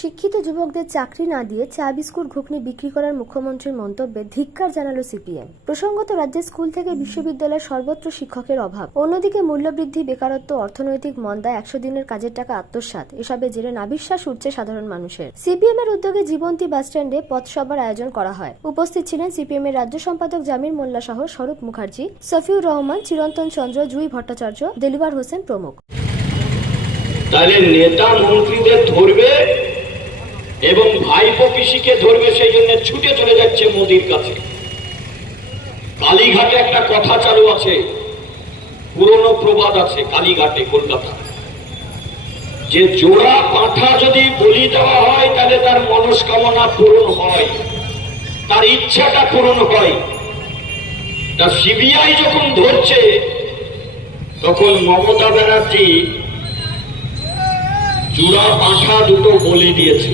শিক্ষিত যুবকদের চাকরি না দিয়ে চা বিস্কুট ঘুগনি বিক্রি করার মুখ্যমন্ত্রীর মন্তব্যে ধিক্কার জানালো সিপিএম। প্রসঙ্গত, রাজ্যের স্কুল থেকে বিশ্ববিদ্যালয় সর্বত্র শিক্ষকের অভাব, অন্যদিকে মূল্যবৃদ্ধি, বেকারত্ব, অর্থনৈতিক মন্দা, 100 দিনের কাজের টাকা আত্মসাৎ, এসবের জেরে নাভিশ্বাস উঠছে সাধারণ মানুষের। সিপিএম এর উদ্যোগে জীবন্তী বাসস্ট্যান্ডে পথসভার আয়োজন করা হয়। উপস্থিত ছিলেন সিপিএম এর রাজ্য সম্পাদক জামির মোল্লা সহ স্বরূপ মুখার্জি, সফিউর রহমান, চিরন্তন চন্দ্র, জুই ভট্টাচার্য, দেলিবার হোসেন প্রমুখ। তাহলে নেতা মন্ত্রীদের ধরবে এবং ভাইপো পিসিকে ধরবে, সেই জন্য ছুটে চলে যাচ্ছে মোদির কাছে। কালীঘাটে একটা কথা চালু আছে, পুরনো প্রবাদ আছে কালীঘাটে, কলকাতা, যে জোড়া পাঁঠা যদি বলি দেওয়া হয় তাহলে তার মনস্কামনা পূরণ হয়, তার ইচ্ছাটা পূরণ হয়। তা সিবিআই যখন ধরছে তখন মমতা ব্যানার্জি জোড়া পাঁঠা দুটো বলি দিয়েছে।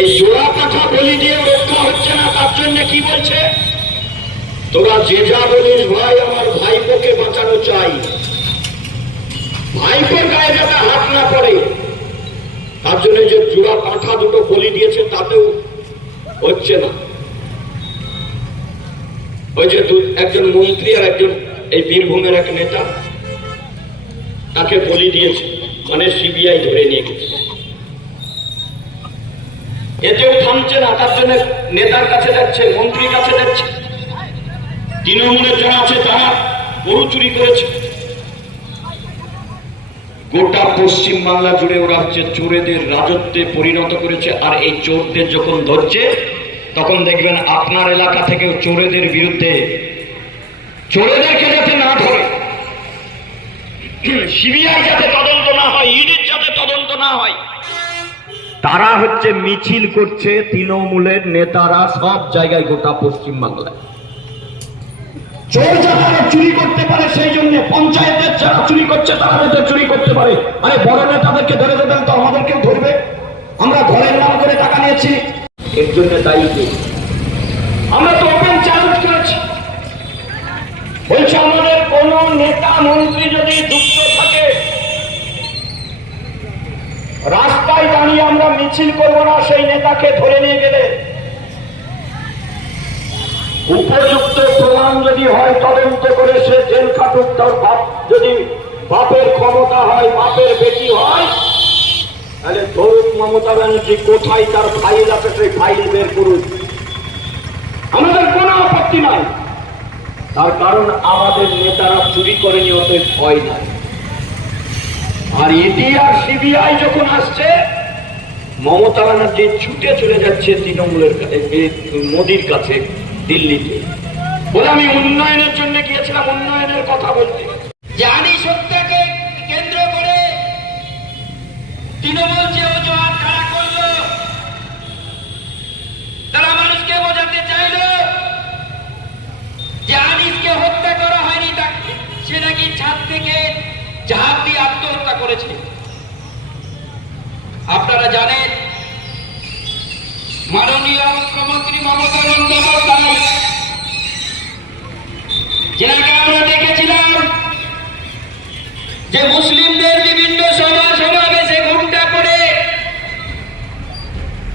এই জোড়া পাঁঠা বলি দিয়ে রক্ষা হচ্ছে না, তার জন্য কি বলছে, তোরা যে যা বলিস ভাই, আমার ভাইপোকে বাঁচানো চাই, ভাইপোর গায়ে যাতে হাত না পড়ে, তার জন্য যে জোড়া পাঁঠা দুটো বলি দিয়েছে তাতেও হচ্ছে না। ওই যে একজন মন্ত্রী আর একজন এই বীরভূমের এক নেতা, তাকে বলি দিয়েছে, মানে সিবিআই ধরে নিয়ে গেছে, এতেও থামছে না। তার জন্য নেতার কাছে যাচ্ছে, মন্ত্রীর কাছে যাচ্ছে। তৃণমূলের যারা আছে তারা গরু চুরি করেছে। গোটা পশ্চিম বাংলা জুড়ে ওরা হচ্ছে চোরেদের রাজত্বে পরিণত করেছে। আর এই চোরদের যখন ধরছে তখন দেখবেন আপনার এলাকা থেকে চোরেদের বিরুদ্ধে, চোরেদেরকে যাতে না ধরে, সিবিআই যাতে তদন্ত না হয়, ইডির যাতে তদন্ত না হয়, তারা হচ্ছে মিছিল করছে তৃণমূলের নেতারা সব জায়গায় গোটা পশ্চিম বাংলায়। চোর যারা চুরি করতে পারে সেই জন্য, পঞ্চায়েতের যারা চুরি করছে তারা যাতে চুরি করতে পারে। আরে বড় নেতাদেরকে ধরে দেবেন তো আমাদেরকেও ধরবে। আমরা ঘরের নাম করে টাকা নিয়েছি, এর জন্য দায়ী কে? আমরা তো ওপেন চ্যালেঞ্জ করেছি, বলছি আমাদের কোন নেতা মন্ত্রী যদি যুক্ত থাকে, রাস্তায় দাঁড়িয়ে আমরা মিছিল করব না, সেই নেতাকে ধরে নিয়ে গেলে উপযুক্ত প্রমাণ যদি হয় তদন্ত করে সে জেল খাটুক। তার বাপ যদি বাপের ক্ষমতা হয়, বাপের বেটি হয়, তাহলে ধরুক মমতা ব্যানার্জি কোথায় তার ফাইল আছে, সেই ফাইল বের করুক, আমাদের কোনো আপত্তি নাই। তার কারণ আমাদের নেতারা চুরি করেনি, অত ভয় নাই। আর ইডি আর সিবিআই যখন আসছে, মমতা ব্যানার্জি ছুটে চলে যাচ্ছে তৃণমূলের মোদির কাছে দিল্লিতে, বলে আমি উন্নয়নের জন্য গিয়েছিলাম, উন্নয়নের কথা বলতে। জানি সত্যাকে কেন্দ্র করে তৃণমূল যে অজুহাত খাড়া করলো, তারা মানুষকে বোঝাতে চাইল যে আনিসকে হত্যা করা হয়নি, সে নাকি ছাদ থেকে ঝাঁপ দিয়ে আত্মহত্যা করেছে। আপনারা জানেন মাননীয় মুখ্যমন্ত্রী মমতা বন্দ্যোপাধ্যায়, যাকে আমরা দেখেছিলাম যে মুসলিমদের বিভিন্ন সভা সমাবেশে ঘুমটা করে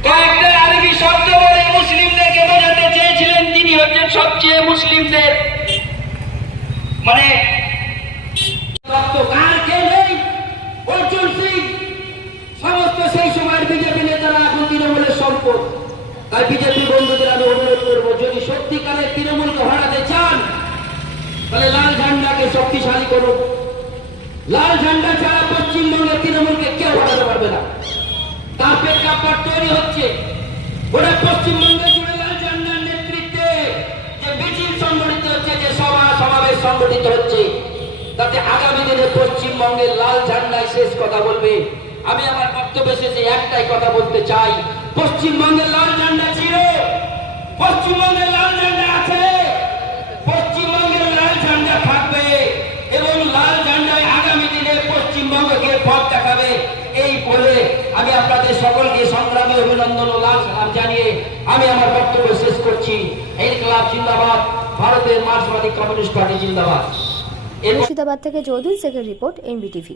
কয়েকটা আরবি শব্দ বলে মুসলিমদেরকে বোঝাতে চেয়েছিলেন তিনি হচ্ছেন সবচেয়ে মুসলিমদের মানে অর্জুন সিং সমস্ত সেই সময়ের বিজেপি নেতারা এখন তৃণমূলের সম্পদ। তাই বিজেপি বন্ধুদের আমি অনুরোধ করবো, যদি সত্যিকারের তৃণমূলকে হারাতে চান তাহলে লাল ঝান্ডাকে শক্তিশালী করুন। লাল ঝান্ডা ছাড়া পশ্চিমবঙ্গের তৃণমূলকে কেউ হারাতে পারবে না। তার প্রেক্ষাপট তৈরি হচ্ছে, ওরা পশ্চিমবঙ্গে জুড়ে লাল ঝান্ডার নেতৃত্বে যে মিছিল সংগঠিত হচ্ছে, যে সভা সমাবেশ সংগঠিত হচ্ছে, তাতে আগামী দিনে পশ্চিমবঙ্গের লাল ঝান্ডায় শেষ কথা বলবে। আমি আমার বক্তব্য শেষে একটাই কথা বলতে চাই, পশ্চিমবঙ্গের লাল ঝান্ডা ছিল, পশ্চিমবঙ্গের লাল ঝান্ডা আছে, পশ্চিমবঙ্গের লাল ঝান্ডা থাকবে এবং লাল ঝান্ডায় আগামী দিনে পশ্চিমবঙ্গকে পথ দেখাবে। এই বলে আমি আপনাদের সকলকে সংগ্রামী অভিনন্দন ও লাল সালাম জানিয়ে আমি আমার বক্তব্য শেষ করছি। ইনকিলাব জিন্দাবাদ, ভারতের মার্ক্সবাদী কমিউনিস্ট পার্টি জিন্দাবাদ। মুর্শিদাবাদ থেকে চৌধুরী শেখের রিপোর্ট, এনবিটিভি।